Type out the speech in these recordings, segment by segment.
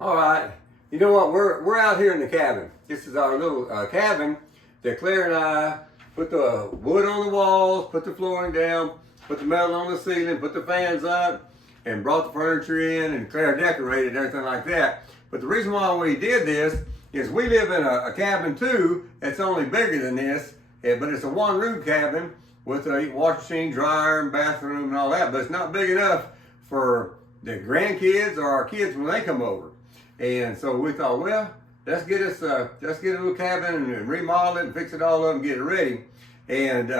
All right. You know what? We're out here in the cabin. This is our little cabin that Claire and I put the wood on the walls, put the flooring down, put the metal on the ceiling, put the fans up, and brought the furniture in, and Claire decorated and everything like that. But the reason why we did this is we live in a cabin too that's only bigger than this, but it's a one-room cabin with a washing machine, dryer, and bathroom and all that. But it's not big enough for the grandkids or our kids when they come over. And so we thought, well, let's get a little cabin and remodel it and fix it all up and get it ready. And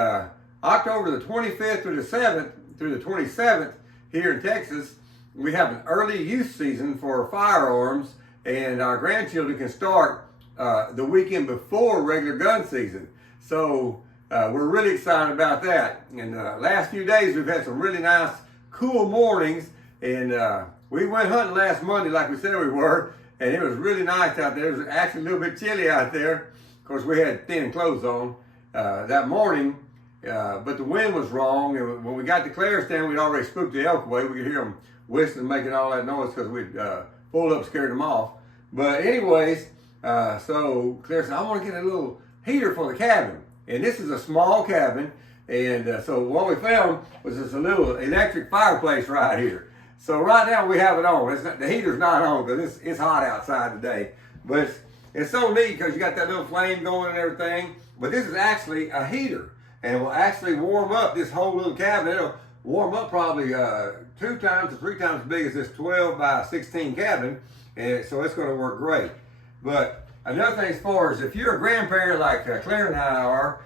October the 25th through the 27th here in Texas, we have an early youth season for firearms, and our grandchildren can start the weekend before regular gun season. So we're really excited about that. And last few days we've had some really nice, cool mornings, and we went hunting last Monday like we said we were, and it was really nice out there. It was actually a little bit chilly out there. Of course, we had thin clothes on that morning, but the wind was wrong, and when we got to Claire's stand, we'd already spooked the elk away. We could hear them whistling, making all that noise because we'd pulled up, scared them off. But anyways, so Claire said, I want to get a little heater for the cabin. And this is a small cabin, and so what we found was this a little electric fireplace right here. So right now we have it on. The heater's not on because it's hot outside today. But it's so neat because you got that little flame going and everything. But this is actually a heater, and it will actually warm up this whole little cabin. It'll warm up probably 2 times to 3 times as big as this 12 by 16 cabin, and so it's going to work great. But another thing as far as if you're a grandparent like Claire and I are,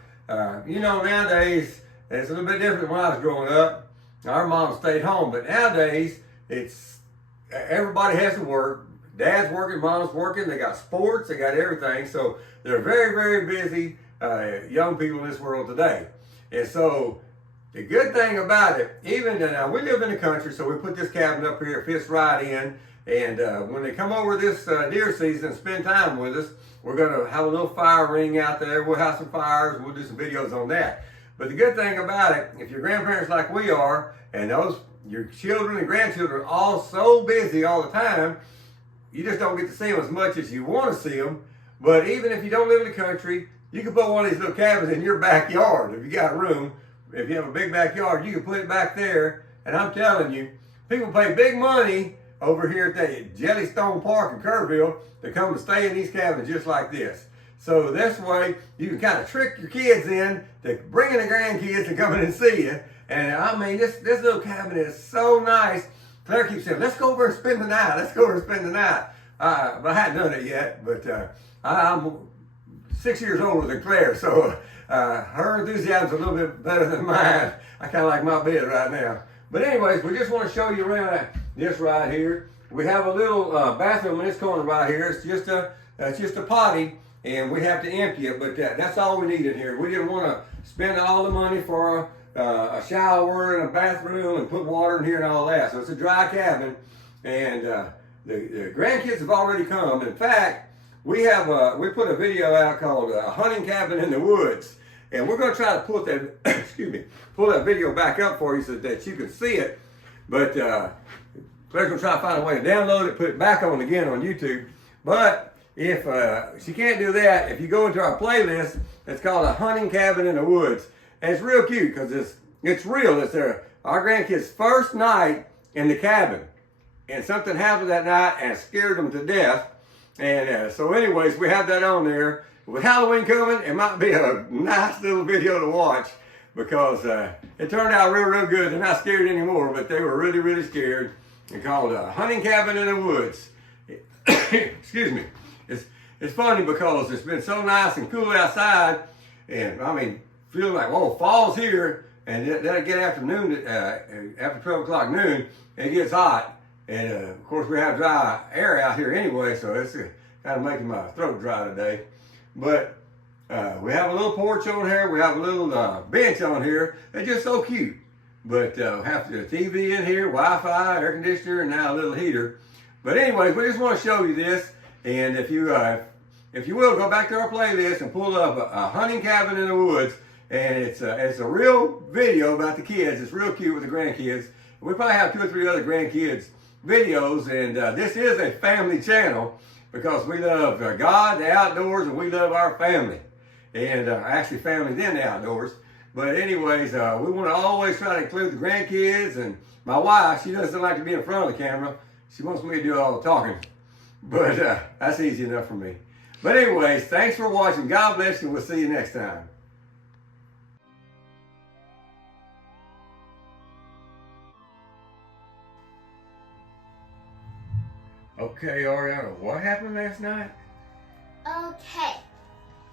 you know, nowadays it's a little bit different than when I was growing up. Our mom stayed home, but nowadays it's everybody has to work. Dad's working, mom's working. They got sports, they got everything. So they're very, very busy young people in this world today. And so the good thing about it, even now we live in the country, so we put this cabin up here. It fits right in. And when they come over this deer season and spend time with us, we're going to have a little fire ring out there. We'll have some fires. We'll do some videos on that. But the good thing about it, if you're grandparents like we are, and your children and grandchildren are all so busy all the time, you just don't get to see them as much as you want to see them. But even if you don't live in the country, you can put one of these little cabins in your backyard. If you got room, if you have a big backyard, you can put it back there. And I'm telling you, people pay big money over here at the Jellystone Park in Kerrville to come and stay in these cabins just like this. So this way, you can kind of trick your kids in to bringing the grandkids to come in and see you. And I mean, this little cabin is so nice. Claire keeps saying, let's go over and spend the night. Let's go over and spend the night. But I hadn't done it yet. But I'm 6 years older than Claire, so her enthusiasm's a little bit better than mine. I kind of like my bed right now. But anyways, we just want to show you around this right here. We have a little bathroom in this corner right here. It's just a potty, and we have to empty it. But that's all we need in here. We didn't want to spend all the money for a shower and a bathroom and put water in here and all that. So it's a dry cabin, and the grandkids have already come. In fact, we put a video out called "Hunting Cabin in the Woods," and we're going to try to pull that pull that video back up for you so that you can see it. But Claire's going to try to find a way to download it, put it back on again on YouTube. But if she can't do that, if you go into our playlist, it's called "A Hunting Cabin in the Woods." And it's real cute because it's real. It's our grandkids' first night in the cabin. And something happened that night and scared them to death. And so anyways, we have that on there. With Halloween coming, it might be a nice little video to watch because it turned out real, real good. They're not scared anymore, but they were really, really scared. It's called Hunting Cabin in the Woods. Excuse me. It's funny because it's been so nice and cool outside. And I mean, feeling like, whoa, fall's here. And then it get afternoon, after 12 o'clock noon, it gets hot. And of course, we have dry air out here anyway, so it's kind of making my throat dry today. But we have a little porch on here. We have a little bench on here. It's just so cute. But have the TV in here, Wi-Fi, air conditioner, and now a little heater. But anyways, we just want to show you this. And if you will, go back to our playlist and pull up a hunting cabin in the woods. And it's a real video about the kids. It's real cute with the grandkids. We probably have 2 or 3 other grandkids videos, and this is a family channel because we love God, the outdoors, and we love our family. And actually families in the outdoors. But anyways, we want to always try to include the grandkids, and my wife, she doesn't like to be in front of the camera. She wants me to do all the talking. But that's easy enough for me. But anyways, thanks for watching. God bless you. We'll see you next time. Okay, Ariana, what happened last night? Okay,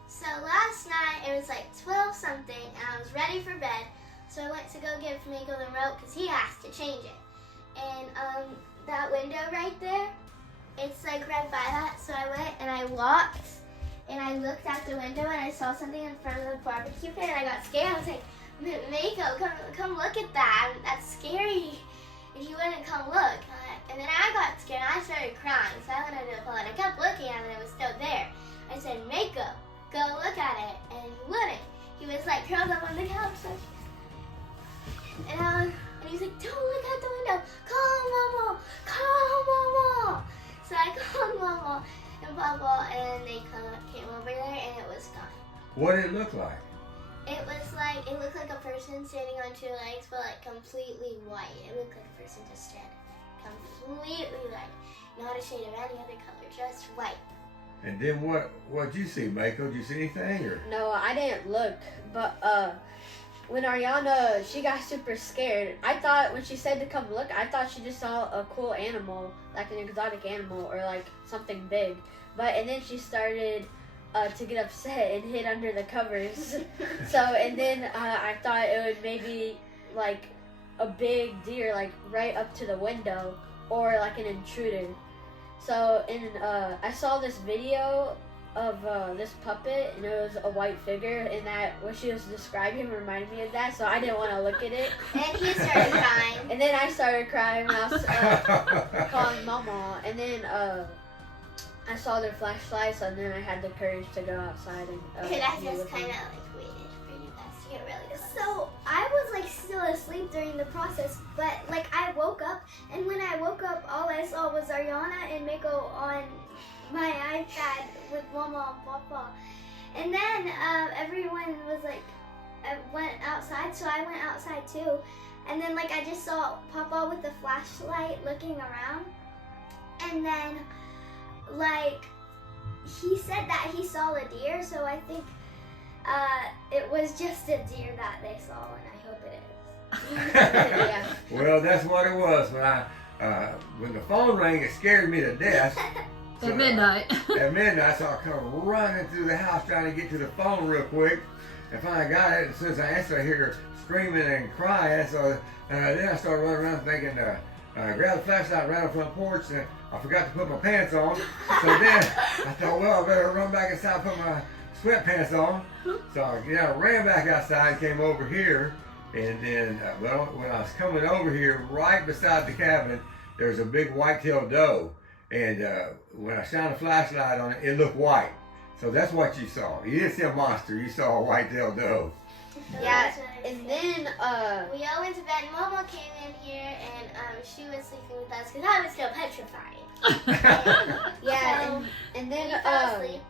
so last night it was like 12 something and I was ready for bed. So I went to go give Mako the remote because he has to change it. And that window right there, it's like right by that. So I went and I walked and I looked out the window and I saw something in front of the barbecue pit and I got scared. I was like, Mako, come look at that. That's scary. And he wouldn't come look. And then I got scared and I started crying. So I went under the pillow and I kept looking at it and it was still there. I said, Mako, go look at it. And he wouldn't. He was like curled up on the couch. And he was like, don't look out the window. Call Mama. Call Mama. So I called Mama and Papa and they came over there and it was gone. What did it look like? It looked like a person standing on two legs, but like completely white. It looked like a person just standing. Completely white. Not a shade of any other color, just white. And then what'd you see, Mako? Did you see anything? Or? No, I didn't look, but when Ariana, she got super scared. I thought when she said to come look, I thought she just saw a cool animal, like an exotic animal or like something big. And then she started to get upset and hid under the covers. And then I thought it would maybe like a big deer, like right up to the window, or like an intruder. I saw this video of this puppet, and it was a white figure, and that what she was describing reminded me of that, so I didn't want to look at it. And he started crying. And then I started crying when I was calling Mama, and then I saw their flashlights, and then I had the courage to go outside and I just kind of like waited for you guys to get really close. So I was like still asleep during the process, but like I woke up, and when I woke up, all I saw was Ariana and Mako on my iPad with Mama and Papa. And then everyone was like, went outside, so I went outside too. And then like I just saw Papa with the flashlight looking around. And then like he said that he saw a deer, so I think it was just a deer that they saw, and I hope it is. yeah. Well, that's what it was. When the phone rang, it scared me to death. At midnight. At midnight, so I come running through the house trying to get to the phone real quick. And finally got it. And as soon as I answered, I hear her screaming and crying. So then I started running around thinking, grab the flashlight right on the front porch. And I forgot to put my pants on. So then I thought, well, I better run back inside and put my sweatpants on. So I ran back outside and came over here. And then, when I was coming over here, right beside the cabin, there's a big white-tailed doe. And when I shined a flashlight on it, it looked white. So that's what you saw. You didn't see a monster. You saw a white-tailed doe. Yeah, and then we all went to bed. Mama came in here and she was sleeping with us because I was still petrified. and then we fell asleep.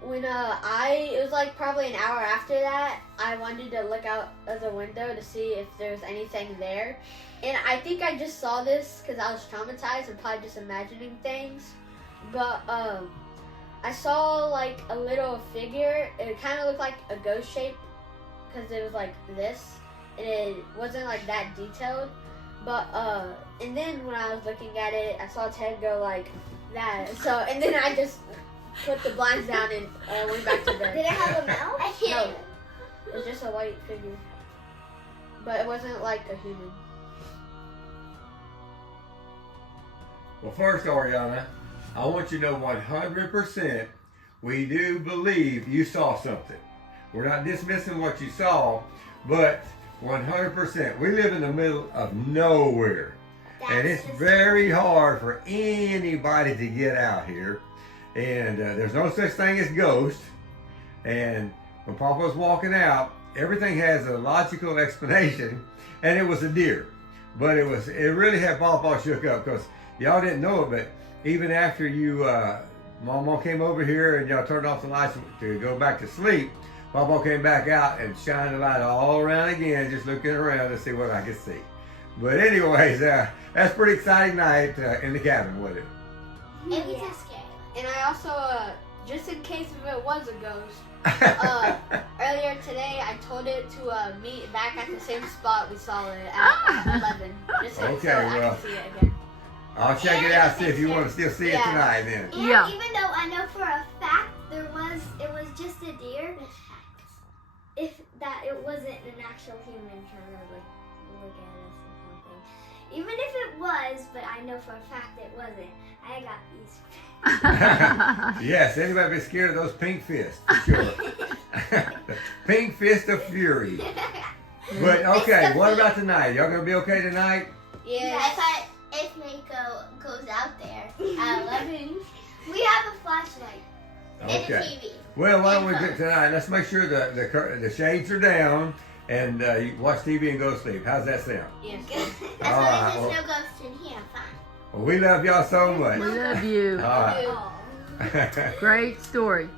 When it was like probably an hour after that, I wanted to look out of the window to see if there was anything there. And I think I just saw this because I was traumatized and probably just imagining things. But I saw like a little figure. It kind of looked like a ghost shape because it was like this. And it wasn't like that detailed. But, and then when I was looking at it, I saw its head go like that. So, and then I just put the blinds down and went back to bed. Did it have a mouth? I can't. No, it was just a white figure. But it wasn't like a human. Well, first, Ariana, I want you to know 100% we do believe you saw something. We're not dismissing what you saw, but 100%. We live in the middle of nowhere. And it's very hard for anybody to get out here. And there's no such thing as ghosts. And when Papa was walking out, everything has a logical explanation. And it was a deer. But it really had Pawpaw shook up because y'all didn't know it, but even after you, Mama came over here and y'all turned off the lights to go back to sleep, Pawpaw came back out and shined the light all around again, just looking around to see what I could see. But anyways, that's a pretty exciting night in the cabin, wasn't it? It was just scary. And I also, just in case if it was a ghost, earlier today I told it to meet back at the same spot we saw it at 11. Just so, Okay, so I well. can see it again. I'll check it out, see if you want to still see it tonight then. And Yeah. even though I know for a fact it was just a deer, if that it wasn't an actual human trying to like look at us or something. Even if it was, but I know for a fact it wasn't. I got these. Yes, anybody be scared of those pink fists, for sure. Pink fist of fury. But okay, what about tonight? Y'all gonna be okay tonight? Yes. If Mako goes out there at 11, We have a flashlight. and a Okay. TV. Well, why don't we do tonight? Let's make sure the shades are down and you watch TV and go to sleep. How's that sound? Yes. As All long right, as well- there's no ghosts in here, I'm fine. Well, we love y'all so much. We love you. All right. Oh. Great story.